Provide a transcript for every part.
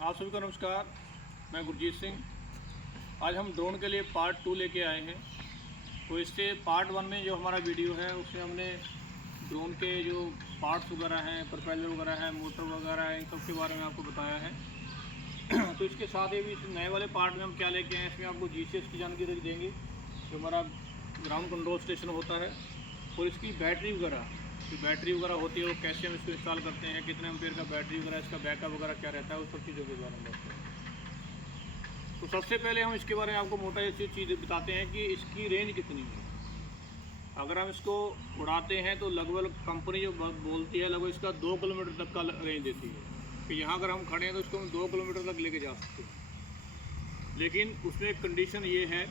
आप सभी को नमस्कार। मैं गुरजीत सिंह। आज हम ड्रोन के लिए पार्ट 2 लेके आए हैं। तो इससे पार्ट 1 में जो हमारा वीडियो है उसमें हमने ड्रोन के जो पार्ट्स वगैरह हैं, प्रोपेलर वगैरह है, मोटर वगैरह है, इन सब के बारे में आपको बताया है। तो इसके साथ ही भी इस नए वाले पार्ट में हम क्या लेके आए हैं, इसमें आपको GCS की जानकारी देंगे, जो हमारा ग्राउंड कंट्रोल स्टेशन होता है, और इसकी बैटरी वगैरह होती है, वो कैसे हम इसको इंस्टॉल करते हैं, कितने एम्पेयर का बैटरी वगैरह, इसका बैकअप वगैरह क्या रहता है, उस सब चीज़ों के बारे में बताते हैं। तो सबसे पहले हम इसके बारे में आपको मोटा ऐसी चीज़ बताते हैं कि इसकी रेंज कितनी है। अगर हम इसको उड़ाते हैं तो लगभग कंपनी जो बोलती है लगभग इसका 2 किलोमीटर तक का रेंज देती है कि यहाँ अगर हम खड़े हैं तो इसको हम 2 किलोमीटर तक लेके जा सकते हैं। लेकिन उसमें एक कंडीशन ये है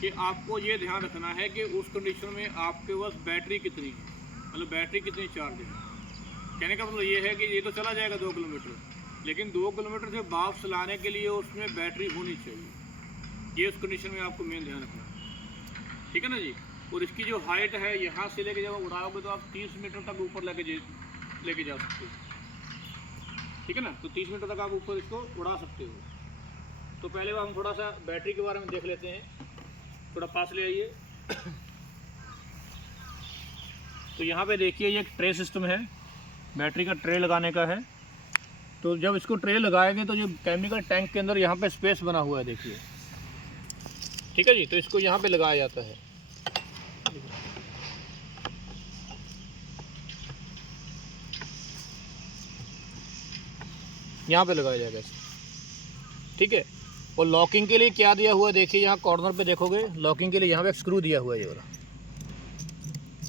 कि आपको ये ध्यान रखना है कि उस कंडीशन में आपके पास बैटरी कितनी है, मतलब बैटरी कितनी चार्ज है। कहने का मतलब ये है कि ये तो चला जाएगा 2 किलोमीटर, लेकिन 2 किलोमीटर से वापस लाने के लिए उसमें बैटरी होनी चाहिए। ये उस कंडीशन में आपको मेन ध्यान रखना है, ठीक है ना जी। और इसकी जो हाइट है, यहाँ से लेके जब आप उड़ाओगे तो आप 30 मीटर तक ऊपर लेके जा सकते हो, ठीक है ना। तो 30 मीटर तक आप ऊपर इसको उड़ा सकते हो। तो पहले हम थोड़ा सा बैटरी के बारे में देख लेते हैं। थोड़ा पास ले आइए। तो यहाँ पे देखिए ये एक ट्रे सिस्टम है, बैटरी का ट्रे लगाने का है। तो जब इसको ट्रे लगाएंगे तो जो केमिकल टैंक के अंदर यहाँ पे स्पेस बना हुआ है, देखिए, ठीक है जी। तो इसको यहाँ पे लगाया जाता है। यहाँ पे लगाया जाएगा, ठीक है। और लॉकिंग के लिए क्या दिया हुआ है, देखिए यहाँ कॉर्नर पे देखोगे, लॉकिंग के लिए यहाँ पे एक स्क्रू दिया हुआ है ये वाला।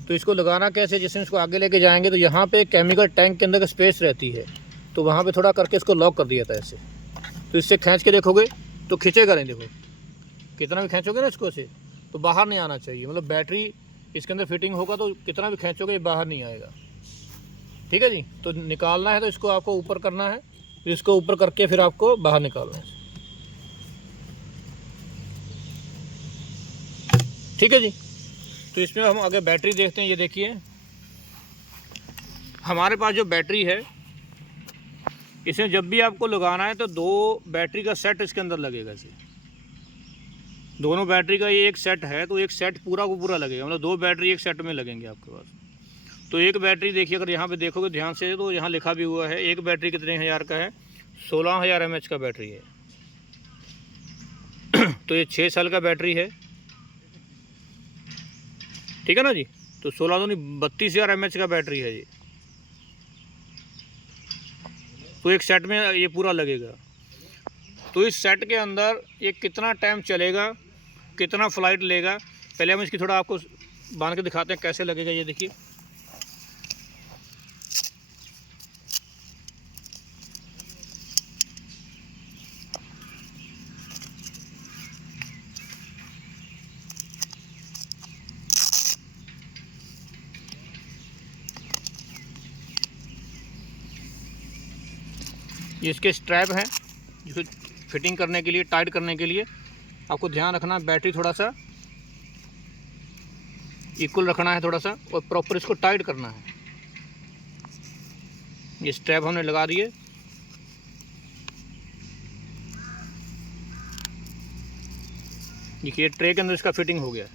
तो इसको लगाना कैसे, जैसे इसको आगे लेके जाएंगे तो यहाँ पे केमिकल टैंक के अंदर का स्पेस रहती है, तो वहाँ पे थोड़ा करके इसको लॉक कर दिया था ऐसे। तो इससे खींच के देखोगे तो खींचेगा नहीं, देखो कितना भी खींचोगे ना इसको से तो बाहर नहीं आना चाहिए, मतलब बैटरी इसके अंदर फिटिंग होगा तो कितना भी खींचोगे ये बाहर नहीं आएगा, ठीक है जी। तो निकालना है तो इसको आपको ऊपर करना है, फिर इसको ऊपर करके फिर आपको बाहर निकालना है, ठीक है जी। तो इसमें हम आगे बैटरी देखते हैं। ये देखिए हमारे पास जो बैटरी है, इसमें जब भी आपको लगाना है तो 2 बैटरी का सेट इसके अंदर लगेगा। इसे दोनों बैटरी का ये एक सेट है, तो एक सेट पूरा को पूरा लगेगा, मतलब 2 बैटरी एक सेट में लगेंगे आपके पास। तो एक बैटरी देखिए, अगर यहाँ पे देखोगे ध्यान से तो यहाँ लिखा भी हुआ है एक बैटरी कितने हज़ार का है, 16,000 mAh का बैटरी है। तो ये 6 साल का बैटरी है, ठीक है ना जी। तो 16 दूनी 32,000 mAh का बैटरी है ये। तो एक सेट में ये पूरा लगेगा। तो इस सेट के अंदर ये कितना टाइम चलेगा, कितना फ्लाइट लेगा, पहले हम इसकी थोड़ा आपको बांध के दिखाते हैं कैसे लगेगा। ये देखिए ये इसके स्ट्रैप हैं जिसको फिटिंग करने के लिए, टाइट करने के लिए आपको ध्यान रखना, बैटरी थोड़ा सा इक्वल रखना है थोड़ा सा, और प्रॉपर इसको टाइट करना है। ये स्ट्रैप हमने लगा दिए। देखिए ट्रे के अंदर इसका फिटिंग हो गया,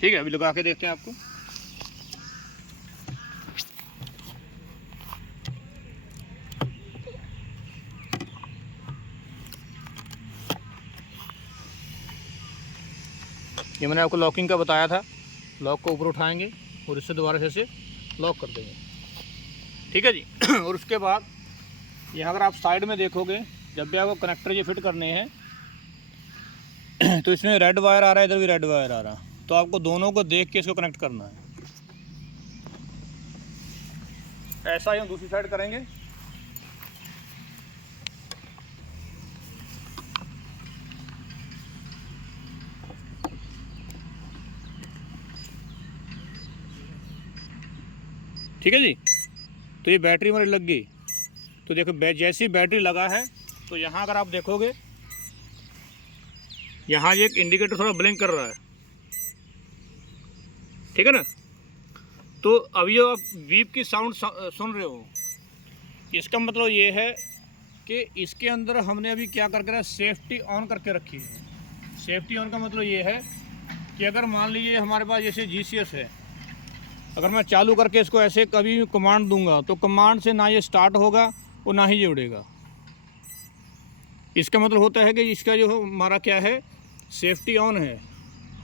ठीक है। अभी लगा के देखते हैं आपको। ये मैंने आपको लॉकिंग का बताया था, लॉक को ऊपर उठाएंगे और इससे दोबारा से इसे लॉक कर देंगे, ठीक है जी। और उसके बाद यहाँ अगर आप साइड में देखोगे, जब भी आपको कनेक्टर ये फिट करने हैं तो इसमें रेड वायर आ रहा है, इधर भी रेड वायर आ रहा है, तो आपको दोनों को देख के इसको कनेक्ट करना है। ऐसा ही हम दूसरी साइड करेंगे। ठीक है जी। तो ये बैटरी हमारी लग गई। तो देखो जैसी बैटरी लगा है तो यहाँ अगर आप देखोगे, यहाँ ये एक इंडिकेटर थोड़ा ब्लिंक कर रहा है, ठीक है ना। तो अभी जो आप बीप की साउंड सुन रहे हो, इसका मतलब ये है कि इसके अंदर हमने अभी क्या करके सेफ्टी ऑन करके रखी है। सेफ्टी ऑन का मतलब ये है कि अगर मान लीजिए हमारे पास जैसे GCS है, अगर मैं चालू करके इसको ऐसे कभी कमांड दूंगा तो कमांड से ना ये स्टार्ट होगा और ना ही ये उड़ेगा। इसका मतलब होता है कि इसका जो हमारा क्या है, सेफ्टी ऑन है।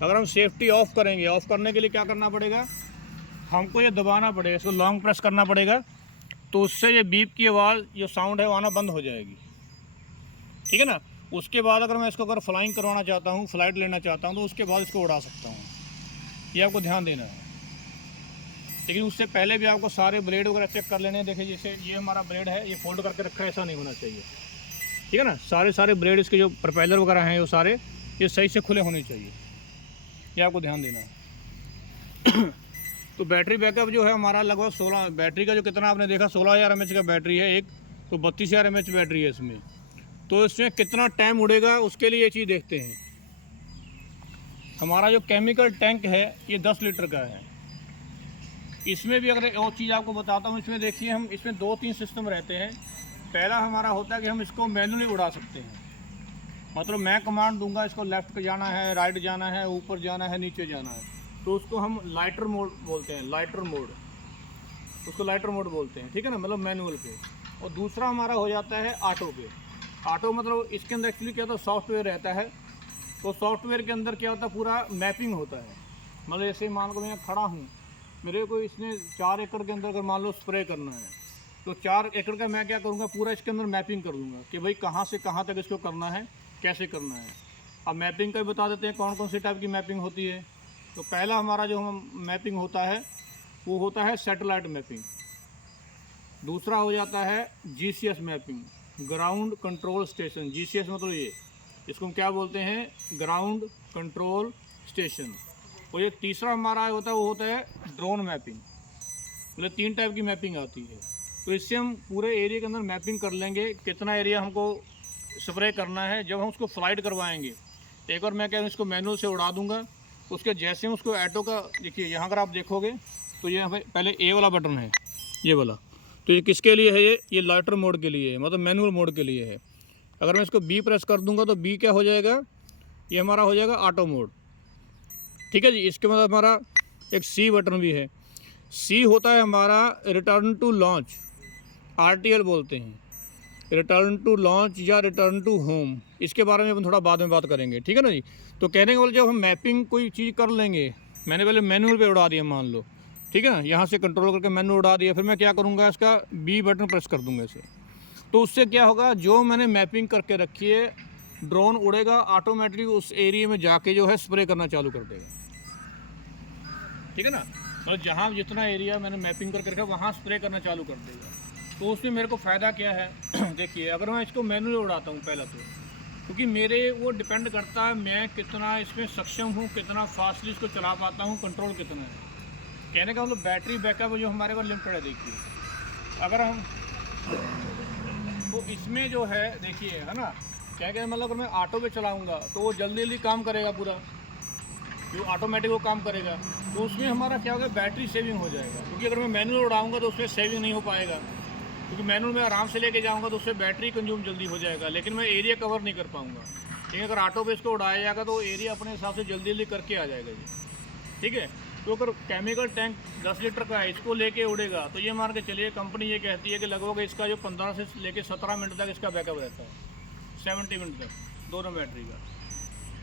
अगर हम सेफ्टी ऑफ करेंगे, ऑफ करने के लिए क्या करना पड़ेगा, हमको ये दबाना पड़ेगा, इसको लॉन्ग प्रेस करना पड़ेगा, तो उससे ये बीप की आवाज़ जो साउंड है वो आना बंद हो जाएगी। ठीक है ना। उसके बाद अगर मैं इसको अगर फ्लाइंग करवाना चाहता हूँ, फ्लाइट लेना चाहता हूँ, तो उसके बाद इसको उड़ा सकता हूँ। ये आपको ध्यान देना है। लेकिन उससे पहले भी आपको सारे ब्लेड वगैरह चेक कर लेने हैं। देखिए जैसे ये हमारा ब्लेड है, ये फोल्ड करके रखा है, ऐसा नहीं होना चाहिए। ठीक है ना। सारे ब्लेड इसके जो प्रोपेलर वगैरह हैं वो सारे ये सही से खुले होने चाहिए। ये आपको ध्यान देना है। तो बैटरी बैकअप जो है हमारा लगभग 16, बैटरी का जो कितना आपने देखा 16,000 mAh का बैटरी है एक, तो 32,000 mAh बैटरी है इसमें। तो इसमें कितना टाइम उड़ेगा उसके लिए ये चीज़ देखते हैं। हमारा जो केमिकल टैंक है ये 10 लीटर का है। इसमें भी अगर एक और चीज़ आपको बताता हूँ, इसमें देखिए हम इसमें 2-3 सिस्टम रहते हैं। पहला हमारा होता है कि हम इसको मैनुअली उड़ा सकते हैं, मतलब मैं कमांड दूंगा इसको लेफ़्ट जाना है, राइट जाना है, ऊपर जाना है, नीचे जाना है, तो उसको हम लाइटर मोड बोलते हैं। लाइटर मोड, उसको लाइटर मोड बोलते हैं। ठीक है ना, मतलब मैनुअल पे। और दूसरा हमारा हो जाता है ऑटो पे। ऑटो मतलब इसके अंदर एक्चुअली क्या होता है, सॉफ्टवेयर रहता है। तो सॉफ्टवेयर के अंदर क्या होता है, पूरा मैपिंग होता है। मतलब जैसे मान लो मैं खड़ा हूँ, मेरे को इसने 4 एकड़ के अंदर अगर मान लो स्प्रे करना है, तो 4 एकड़ का मैं क्या करूँगा, पूरा इसके अंदर मैपिंग कर दूँगा कि भाई कहाँ से कहाँ तक इसको करना है, कैसे करना है। अब मैपिंग का भी बता देते हैं कौन कौन सी टाइप की मैपिंग होती है। तो पहला हमारा जो हम मैपिंग होता है वो होता है सैटेलाइट मैपिंग। दूसरा हो जाता है GCS mapping, ground control station. GCS मतलब ये, इसको हम क्या बोलते हैं, ग्राउंड कंट्रोल स्टेशन। और एक तीसरा हमारा होता है वो होता है ड्रोन मैपिंग। मतलब 3 टाइप की मैपिंग आती है। तो इससे हम पूरे एरिया के अंदर मैपिंग कर लेंगे, कितना एरिया हमको स्प्रे करना है। जब हम उसको फ्लाइट करवाएंगे, एक बार मैं क्या इसको मैनुअल से उड़ा दूंगा, उसके जैसे हम उसको ऐटो का, देखिए यहाँ अगर आप देखोगे तो ये पहले A वाला बटन है, ये वाला, तो ये किसके लिए है, ये लाइटर मोड के लिए है, मतलब मैनुअल मोड के लिए है। अगर मैं इसको B प्रेस कर दूंगा तो B क्या हो जाएगा, ये हमारा हो जाएगा ऑटो मोड। ठीक है जी। इसके बाद हमारा एक C बटन भी है। C होता है हमारा रिटर्न टू लॉन्च, RTL बोलते हैं, रिटर्न टू लॉन्च या रिटर्न टू होम। इसके बारे में हम थोड़ा बाद में बात करेंगे। ठीक है ना जी। तो कहने के बोले जब हम मैपिंग कोई चीज़ कर लेंगे, मैंने पहले मैनुअल पे उड़ा दिया मान लो, ठीक है ना, यहाँ से कंट्रोल करके मैनुअल उड़ा दिया, फिर मैं क्या करूँगा, इसका B बटन प्रेस कर दूँगा इसे। तो उससे क्या होगा, जो मैंने मैपिंग करके रखी है, ड्रोन उड़ेगा ऑटोमेटिक उस एरिया में जाके जो है स्प्रे करना चालू कर देगा। ठीक है ना। तो जहाँ जितना एरिया मैंने मैपिंग करके रखा वहाँ स्प्रे करना चालू कर देगा। तो उसमें मेरे को फ़ायदा क्या है देखिए, अगर मैं इसको मैनुअली उड़ाता हूँ पहला तो, क्योंकि मेरे वो डिपेंड करता है मैं कितना इसमें सक्षम हूँ, कितना फास्टली इसको चला पाता हूँ, कंट्रोल कितना है। कहने का मतलब बैटरी बैकअप जो हमारे पास लिमिटेड है। देखिए अगर हम तो इसमें जो है देखिए, है ना, क्या कहते हैं, मतलब अगर मैं ऑटो पे चलाऊँगा तो वो जल्दी जल्दी काम करेगा, पूरा जो ऑटोमेटिक वो काम करेगा। तो उसमें हमारा क्या होगा, बैटरी सेविंग हो जाएगा। क्योंकि अगर मैं मैनुअल उड़ाऊँगा तो उसमें सेविंग नहीं हो पाएगा, क्योंकि मैनुअल में आराम से लेके जाऊंगा तो उससे बैटरी कंज्यूम जल्दी हो जाएगा, लेकिन मैं एरिया कवर नहीं कर पाऊंगा। लेकिन अगर ऑटो पे इसको उड़ाया जाएगा तो एरिया अपने हिसाब से जल्दी जल्दी करके आ जाएगा जी। ठीक है। तो अगर केमिकल टैंक 10 लीटर का है, इसको लेके उड़ेगा, तो ये मान के चलिए कंपनी ये कहती है कि लगभग इसका जो 15 से लेके 17 मिनट तक इसका बैकअप रहता है, 70 मिनट तक दोनों बैटरी का।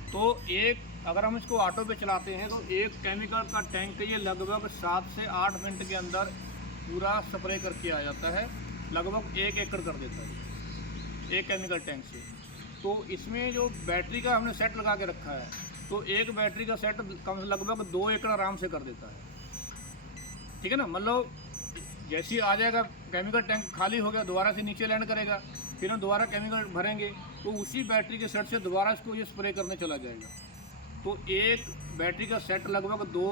तो एक अगर हम इसको ऑटो पे चलाते हैं तो एक केमिकल का टैंक ये लगभग 7 से 8 मिनट के अंदर पूरा स्प्रे करके आ जाता है, लगभग 1 एकड़ कर देता है एक केमिकल टैंक से। तो इसमें जो बैटरी का हमने सेट लगा के रखा है, तो एक बैटरी का सेट कम से लगभग 2 एकड़ आराम से कर देता है। ठीक है ना। मतलब जैसे ही आ जाएगा केमिकल टैंक खाली हो गया, दोबारा से नीचे लैंड करेगा, फिर हम दोबारा केमिकल भरेंगे, तो उसी बैटरी के सेट से दोबारा इसको ये स्प्रे करने चला जाएगा। तो एक बैटरी का सेट लगभग 2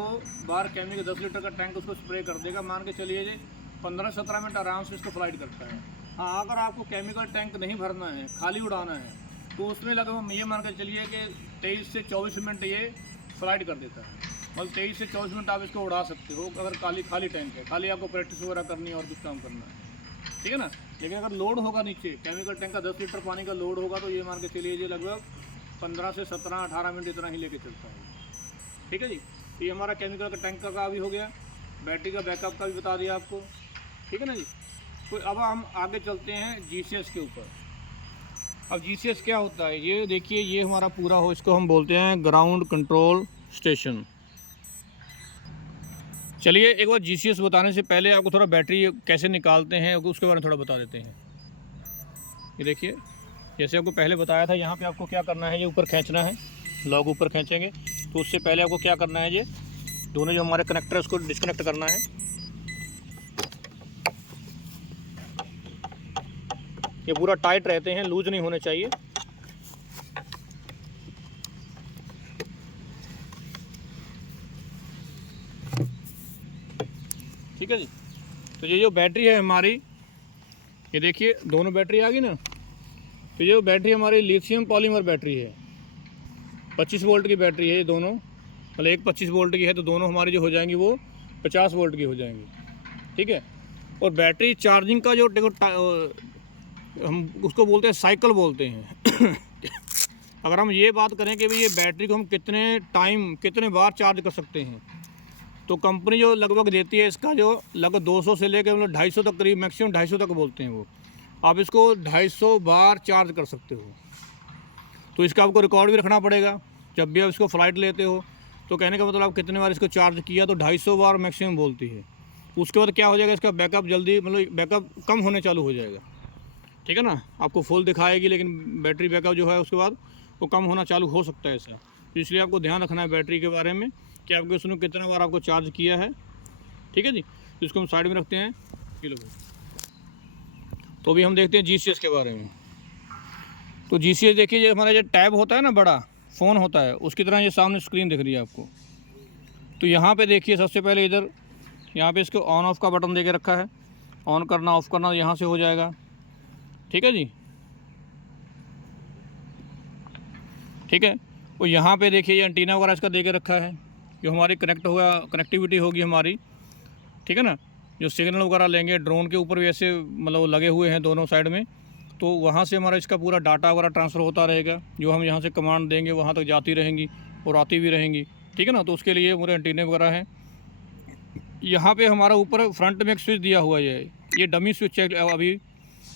बार केमिकल 10 लीटर का टैंक उसको स्प्रे कर देगा। मान के चलिए जी 15-17 मिनट आराम से इसको फ्लाइट करता है। हाँ, अगर आपको केमिकल टैंक नहीं भरना है, खाली उड़ाना है, तो उसमें लगभग ये मान के चलिए कि 23 से 24 मिनट ये फ्लाइट कर देता है। मतलब 23 से 24 मिनट आप इसको उड़ा सकते हो अगर खाली टैंक है, खाली आपको प्रैक्टिस वगैरह करनी है और कुछ काम करना है। ठीक है ना। लेकिन अगर लोड होगा नीचे, केमिकल टैंक का 10 लीटर पानी का लोड होगा तो ये मान के चलिए ये लगभग 15 से 17-18 मिनट इतना ही लेके चलता है। ठीक है जी। तो ये हमारा केमिकल का टैंक का भी हो गया, बैटरी का बैकअप का भी बता दिया आपको। ठीक है ना जी। तो अब हम आगे चलते हैं GCS के ऊपर। अब GCS क्या होता है, ये देखिए, ये हमारा पूरा हो, इसको हम बोलते हैं ग्राउंड कंट्रोल स्टेशन। चलिए एक बार GCS बताने से पहले आपको थोड़ा बैटरी कैसे निकालते हैं उसके बारे में थोड़ा बता देते हैं। ये देखिए, जैसे आपको पहले बताया था, यहाँ पे आपको क्या करना है, ये ऊपर खींचना है, लॉग ऊपर खींचेंगे तो उससे पहले आपको क्या करना है, ये दोनों जो हमारे कनेक्टर है उसको डिस्कनेक्ट करना है। ये पूरा टाइट रहते हैं, लूज नहीं होने चाहिए। ठीक है जी। तो ये जो बैटरी है हमारी, ये देखिए दोनों बैटरी आ गई ना। तो ये बैटरी हमारी लिथियम पॉलीमर बैटरी है, 25 वोल्ट की बैटरी है ये दोनों। मतलब एक 25 वोल्ट की है तो दोनों हमारी जो हो जाएंगी वो 50 वोल्ट की हो जाएंगी। ठीक है। और बैटरी चार्जिंग का जो हम उसको बोलते हैं साइकिल बोलते हैं। अगर हम ये बात करें कि भाई ये बैटरी को हम कितने बार चार्ज कर सकते हैं, तो कंपनी जो लगभग देती है इसका जो लगभग 200 से लेकर मतलब 250 तक करीब, मैक्सिमम 250 तक बोलते हैं वो। आप इसको 250 बार चार्ज कर सकते हो। तो इसका आपको रिकॉर्ड भी रखना पड़ेगा। जब भी आप इसको फ़्लाइट लेते हो तो कहने का मतलब आप कितने बार इसको चार्ज किया, तो 250 बार मैक्सिमम बोलती है। उसके बाद क्या हो जाएगा, इसका बैकअप जल्दी मतलब बैकअप कम होने चालू हो जाएगा। ठीक है ना। आपको फुल दिखाएगी लेकिन बैटरी बैकअप जो है उसके बाद वो कम होना चालू हो सकता है ऐसा। तो इसलिए आपको ध्यान रखना है बैटरी के बारे में कि आपके उसने कितना बार आपको चार्ज किया है। ठीक है जी। तो इसको हम साइड में रखते हैं। तो अभी हम देखते हैं GCS के बारे में। तो GCS देखिए, ये हमारा जो टैब होता है ना, बड़ा फ़ोन होता है, उसकी तरह ये सामने स्क्रीन दिख रही है आपको। तो यहाँ पे देखिए, सबसे पहले इधर यहाँ पे इसको ऑन ऑफ का बटन दे के रखा है। ऑन करना ऑफ़ करना यहाँ से हो जाएगा। ठीक है जी। ठीक है। और यहाँ पे देखिए ये एंटीना वगैरह इसका दे के रखा है, जो हमारी कनेक्टिविटी होगी हमारी। ठीक है ना। जो सिग्नल वगैरह लेंगे ड्रोन के ऊपर भी ऐसे मतलब लगे हुए हैं दोनों साइड में, तो वहाँ से हमारा इसका पूरा डाटा वगैरह ट्रांसफ़र होता रहेगा। जो हम यहाँ से कमांड देंगे वहाँ तक जाती रहेंगी और आती भी रहेंगी। ठीक है ना। तो उसके लिए पूरे एंटीने वगैरह हैं। यहाँ पे हमारा ऊपर फ्रंट में एक स्विच दिया हुआ है, ये डमी स्विच है। अभी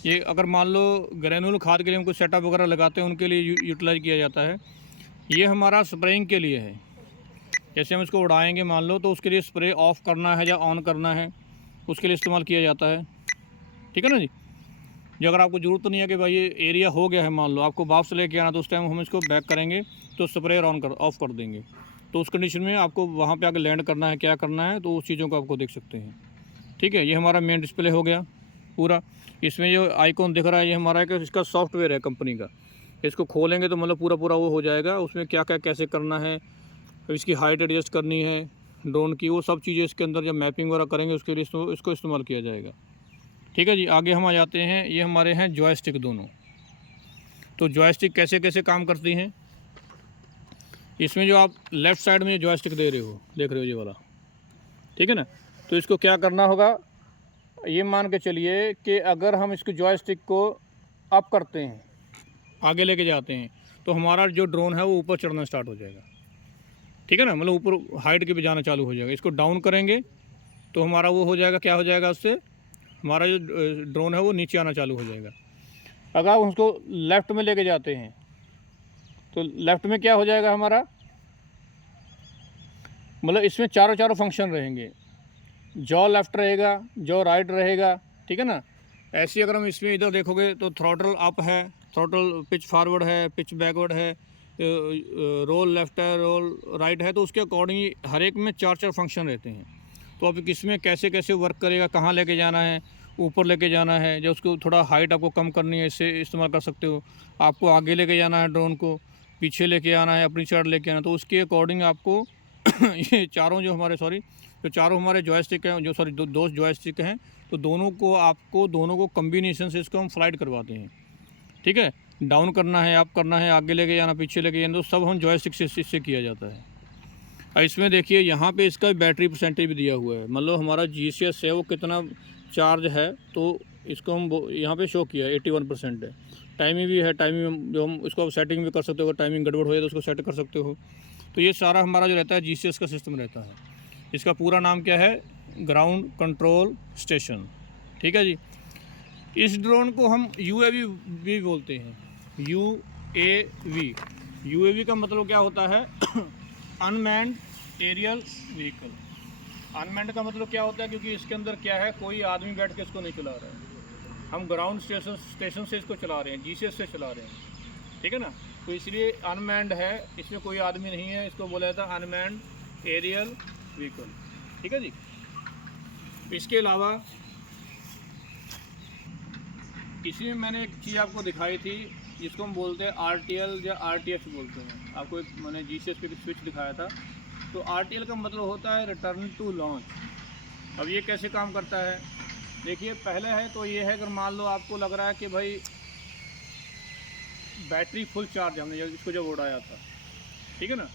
ये अगर मान लो ग्रेनुल खाद के लिए हम कुछ सेटअप वगैरह लगाते हैं उनके लिए यूटिलाइज किया जाता है। ये हमारा स्प्रेइंग के लिए है। जैसे हम इसको उड़ाएंगे मान लो, तो उसके लिए स्प्रे ऑफ़ करना है या ऑन करना है, उसके लिए इस्तेमाल किया जाता है। ठीक है ना जी। जो अगर आपको ज़रूरत नहीं है कि भाई ये एरिया हो गया है, मान लो आपको वापस लेके आना, तो उस टाइम हम इसको बैक करेंगे तो स्प्रे ऑफ़ कर देंगे। तो उस कंडीशन में आपको वहाँ पे आके लैंड करना है, क्या करना है, तो उस चीज़ों को आपको देख सकते हैं। ठीक है। ये हमारा मेन डिस्प्ले हो गया पूरा। इसमें जो आइकॉन दिख रहा है ये हमारा एक इसका सॉफ्टवेयर है कंपनी का। इसको खोलेंगे तो मतलब पूरा वो हो जाएगा। उसमें क्या क्या कैसे करना है, इसकी हाइट एडजस्ट करनी है ड्रोन की, वो सब चीज़ें इसके अंदर जब मैपिंग वगैरह करेंगे उसके लिए इसको इस्तेमाल किया जाएगा। ठीक है जी। आगे हम आ जाते हैं, ये हमारे हैं जॉयस्टिक दोनों। तो जॉयस्टिक कैसे कैसे काम करती हैं, इसमें जो आप लेफ़्ट साइड में जॉयस्टिक देख रहे हो ये वाला। ठीक है ना। तो इसको क्या करना होगा, ये मान के चलिए कि अगर हम इसको जॉयस्टिक को अप करते हैं, आगे लेके जाते हैं, तो हमारा जो ड्रोन है वो ऊपर चढ़ना स्टार्ट हो जाएगा। ठीक है ना। मतलब ऊपर हाइट के भी जाना चालू हो जाएगा। इसको डाउन करेंगे तो हमारा वो हो जाएगा, क्या हो जाएगा, उससे हमारा जो ड्रोन है वो नीचे आना चालू हो जाएगा। अगर आप उसको लेफ़्ट में लेके जाते हैं तो लेफ़्ट में क्या हो जाएगा हमारा, मतलब इसमें चारों फंक्शन रहेंगे। जॉ लेफ़्ट रहेगा, जॉ राइट रहेगा। ठीक है ना। ऐसे अगर हम इसमें इधर देखोगे तो थ्रॉटल अप है, थ्रॉटल पिच फॉरवर्ड है, पिच बैकवर्ड है, रोल लेफ़्ट है, रोल राइट है। तो उसके अकॉर्डिंग हर एक में 4 फंक्शन रहते हैं। तो आप किसमें कैसे कैसे वर्क करेगा, कहाँ लेके जाना है, ऊपर लेके जाना है, जब उसको थोड़ा हाइट आपको कम करनी है इससे इस्तेमाल कर सकते हो। आपको आगे लेके जाना है ड्रोन को, पीछे लेके आना है, अपनी साइड लेके आना है, तो उसके अकॉर्डिंग आपको ये चारों जो हमारे जो चारों हमारे जॉयस्टिक हैं, जो दो जॉयस्टिक हैं, तो दोनों को कम्बिनेशन से इसको हम फ्लाइट करवाते हैं। ठीक है। डाउन करना है, अप करना है, आगे लेके जाना, पीछे लेके जाना, तो सब हम जॉयस्टिक से इससे किया जाता है। और इसमें देखिए यहाँ पे इसका बैटरी परसेंटेज भी दिया हुआ है, मतलब हमारा GCS है वो कितना चार्ज है, तो इसको हम यहाँ पे शो किया 81% है। टाइमिंग भी है, टाइमिंग जो हम इसको सेटिंग भी कर सकते हो, अगर टाइमिंग गड़बड़ हो जाए तो उसको सेट कर सकते हो। तो ये सारा हमारा जो रहता है GCS का सिस्टम रहता है। इसका पूरा नाम क्या है? Ground control station. ठीक है जी। इस ड्रोन को हम UAV भी बोलते हैं। UAV का मतलब क्या होता है? Unmanned aerial vehicle. अनमैन्ड का मतलब क्या होता है? क्योंकि इसके अंदर क्या है, कोई आदमी बैठ के इसको नहीं चला रहा है, हम ग्राउंड स्टेशन से इसको चला रहे हैं, GCS से चला रहे हैं। ठीक है ना, तो इसलिए अनमैन्ड है, इसमें कोई आदमी नहीं है, इसको बोला जाता है अनमैन्ड एरियल व्हीकल। ठीक है जी। इसके अलावा इसी में मैंने एक चीज़ आपको दिखाई थी जिसको हम बोलते हैं RTL या RTX बोलते हैं। आपको एक मैंने GCS पे स्विच दिखाया था। तो RTL का मतलब होता है रिटर्न टू लॉन्च। अब ये कैसे काम करता है? देखिए, पहले है तो ये है, अगर मान लो आपको लग रहा है कि भाई बैटरी फुल चार्ज, हमने इसको जब उड़ाया था, ठीक है ना,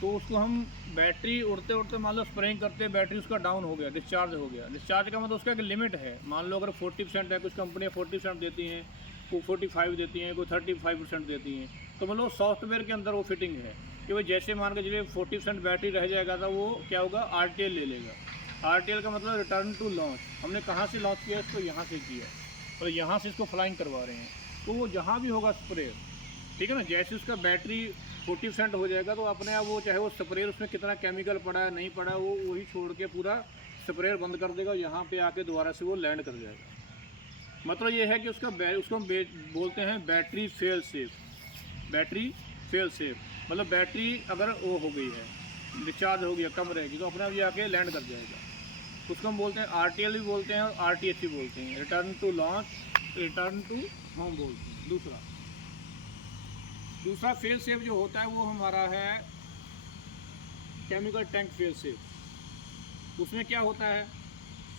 तो उसको हम बैटरी उड़ते उड़ते मान लो स्प्रेइंग करते, बैटरी उसका डाउन हो गया, डिस्चार्ज हो गया। डिस्चार्ज का मतलब उसका एक लिमिट है। मान लो अगर 40% है, कुछ कंपनियाँ 40% देती हैं, कोई 45 देती हैं, कोई 35% देती हैं। तो मतलब सॉफ्टवेयर के अंदर वो फिटिंग है कि भाई जैसे मान के चलिए 40% बैटरी रह जाएगा तो वो क्या होगा, RTL ले लेगा। RTL का मतलब रिटर्न टू लॉन्च। हमने कहाँ से लॉन्च किया? इसको यहाँ से किया और यहाँ से इसको फ्लाइंग करवा रहे हैं। तो वो जहाँ भी होगा स्प्रे, ठीक है ना, जैसे उसका बैटरी 40% हो जाएगा तो अपने आप वो, चाहे वो स्प्रेयर उसमें कितना केमिकल पड़ा है नहीं पड़ा है, वो वही छोड़ के पूरा स्प्रेयर बंद कर देगा, यहाँ पे आके दोबारा से वो लैंड कर जाएगा। मतलब ये है कि उसको हम बोलते हैं battery fail safe. Battery fail safe मतलब बैटरी अगर वो हो गई है, डिस्चार्ज हो गया, कम रहेगी, तो अपने आप ये आके लैंड कर जाएगा। उसको हम बोलते हैं RTL भी बोलते हैं और RTX भी बोलते हैं। Return to launch, return to home बोलते हैं। दूसरा फेल सेफ जो होता है वो हमारा है केमिकल टैंक फेल सेफ। उसमें क्या होता है,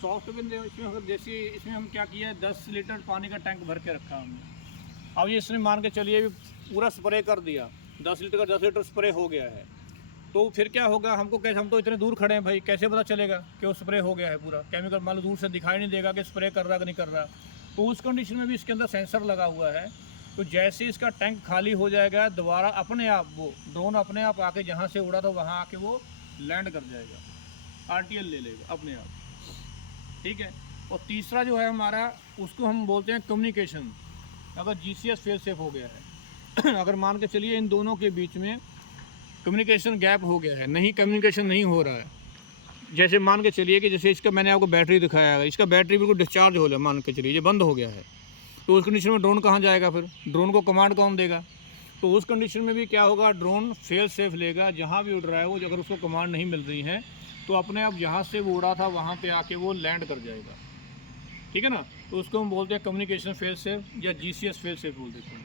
सॉफ्टवेयर इसमें जैसे इसमें हम क्या किया है, 10 लीटर पानी का टैंक भर के रखा हमने। अब ये इसने मान के चलिए भी पूरा स्प्रे कर दिया, 10 लीटर का 10 लीटर स्प्रे हो गया है, तो फिर क्या होगा? हमको कैसे, हम तो इतने दूर खड़े हैं भाई, कैसे पता चलेगा कि वो स्प्रे हो गया है? पूरा केमिकल मान लो दूर से दिखाई नहीं देगा कि स्प्रे कर रहा कि नहीं कर रहा। तो उस कंडीशन में भी इसके अंदर सेंसर लगा हुआ है। तो जैसे इसका टैंक खाली हो जाएगा, दोबारा अपने आप वो ड्रोन अपने आप आके जहाँ से उड़ा था वहाँ आके वो लैंड कर जाएगा, RTL ले लेगा अपने आप। ठीक है। और तीसरा जो है हमारा, उसको हम बोलते हैं कम्युनिकेशन। अगर GCS फेल सेफ हो गया है अगर मान के चलिए इन दोनों के बीच में कम्युनिकेशन गैप हो गया है, नहीं कम्युनिकेशन नहीं हो रहा है, जैसे मान के चलिए कि जैसे इसका मैंने आपको बैटरी दिखाया है, इसका बैटरी बिल्कुल डिस्चार्ज हो गया, मान के चलिए ये बंद हो गया है, तो उस कंडीशन में ड्रोन कहाँ जाएगा? फिर ड्रोन को कमांड कौन देगा? तो उस कंडीशन में भी क्या होगा, ड्रोन फेल सेफ लेगा, जहाँ भी उड़ रहा है वो, अगर उसको कमांड नहीं मिल रही है तो अपने आप जहाँ से वो उड़ा था वहाँ पे आके वो लैंड कर जाएगा। ठीक है ना, तो उसको हम बोलते हैं कम्युनिकेशन फेल सेफ या GCS फेल सेफ बोल देते हैं।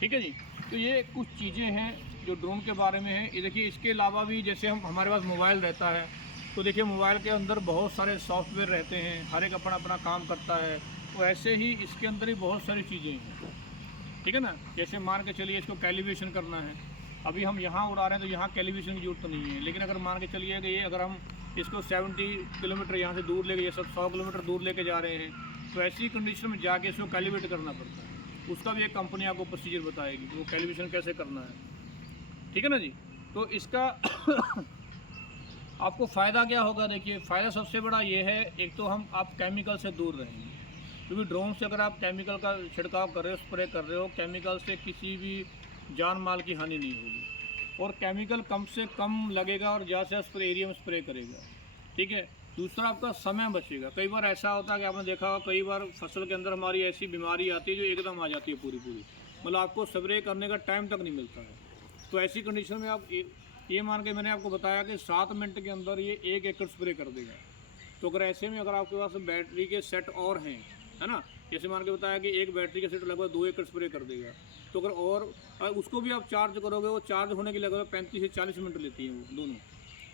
ठीक है जी। तो ये कुछ चीज़ें हैं जो ड्रोन के बारे में है। ये देखिए, इसके अलावा भी जैसे हमारे पास मोबाइल रहता है, तो देखिए मोबाइल के अंदर बहुत सारे सॉफ्टवेयर रहते हैं, हर एक अपना अपना काम करता है। तो ऐसे ही इसके अंदर ही बहुत सारी चीज़ें हैं। ठीक है ना, जैसे मान के चलिए इसको कैलिब्रेशन करना है। अभी हम यहाँ उड़ा रहे हैं तो यहाँ कैलिब्रेशन की जरूरत तो नहीं है, लेकिन अगर मान के चलिए कि ये अगर हम इसको 70 किलोमीटर यहाँ से दूर लेके, ये सब 100 किलोमीटर दूर लेके जा रहे हैं, तो ऐसी कंडीशन में जाके इसको कैलिब्रेट करना पड़ता है। उसका भी एक कंपनी आपको प्रोसीजर बताएगी कि वो कैलिब्रेशन कैसे करना है। ठीक है ना जी। तो इसका आपको फ़ायदा क्या होगा? देखिए, फ़ायदा सबसे बड़ा ये है, एक तो आप केमिकल से दूर रहेंगे, क्योंकि ड्रोन से अगर आप केमिकल का छिड़काव कर रहे हो, स्प्रे कर रहे हो, केमिकल से किसी भी जान माल की हानि नहीं होगी और केमिकल कम से कम लगेगा और ज़्यादा से स्प्रे एरिया में स्प्रे करेगा। ठीक है। दूसरा, आपका समय बचेगा। कई बार ऐसा होता है कि आपने देखा होगा, कई बार फसल के अंदर हमारी ऐसी बीमारी आती है जो एकदम आ जाती है पूरी, मतलब आपको स्प्रे करने का टाइम तक नहीं मिलता है। तो ऐसी कंडीशन में आप ये मान के, मैंने आपको बताया कि 7 मिनट के अंदर ये 1 एकड़ स्प्रे कर देगा। तो अगर ऐसे में अगर आपके पास बैटरी के सेट और हैं, है ना, जैसे मान के बताया कि एक बैटरी का सेट लगभग 2 एकड़ स्प्रे कर देगा, तो अगर और उसको भी आप चार्ज करोगे, वो चार्ज होने के लगभग 35 से 40 मिनट लेती हैं वो दोनों,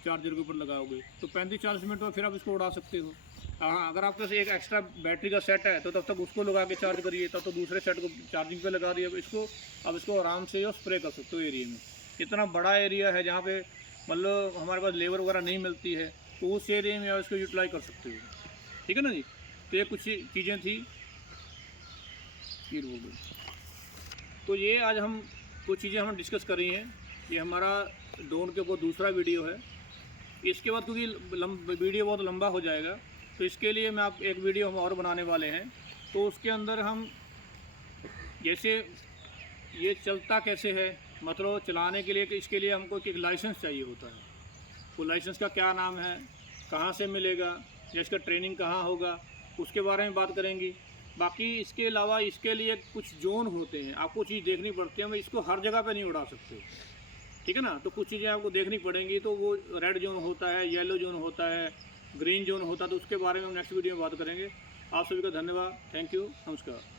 चार्जर के ऊपर लगाओगे तो 35-40 मिनट में फिर आप इसको उड़ा सकते हो। हाँ, अगर आपके पास एक एक्स्ट्रा बैटरी का सेट है तो तब तक उसको लगा के चार्ज करिए, तब तो दूसरे सेट को चार्जिंग पे लगा दिए, अब इसको आराम से स्प्रे कर सकते हो एरिया में। इतना बड़ा एरिया है जहाँ पे मतलब हमारे पास लेबर वगैरह नहीं मिलती है, तो उस एरिया में आप इसको यूटिलाइज कर सकते हो। ठीक है ना जी। तो ये कुछ चीज़ें थी स्पीड हो गई। तो ये आज हम कुछ चीज़ें हम डिस्कस कर रही हैं। ये हमारा ड्रोन के ऊपर दूसरा वीडियो है। इसके बाद क्योंकि वीडियो बहुत लंबा हो जाएगा, तो इसके लिए मैं आप एक वीडियो हम और बनाने वाले हैं। तो उसके अंदर हम जैसे ये चलता कैसे है, मतलब चलाने के लिए, इसके लिए हमको एक लाइसेंस चाहिए होता है। वो लाइसेंस का क्या नाम है, कहाँ से मिलेगा, या इसका ट्रेनिंग कहाँ होगा, उसके बारे में बात करेंगे। बाकी इसके अलावा इसके लिए कुछ जोन होते हैं, आपको चीज़ देखनी पड़ती है। हम इसको हर जगह पे नहीं उड़ा सकते, ठीक है ना। तो कुछ चीज़ें आपको देखनी पड़ेंगी। तो वो रेड जोन होता है, येलो जोन होता है, ग्रीन जोन होता है। तो उसके बारे में हम नेक्स्ट वीडियो में बात करेंगे। आप सभी का धन्यवाद। Thank you. नमस्कार।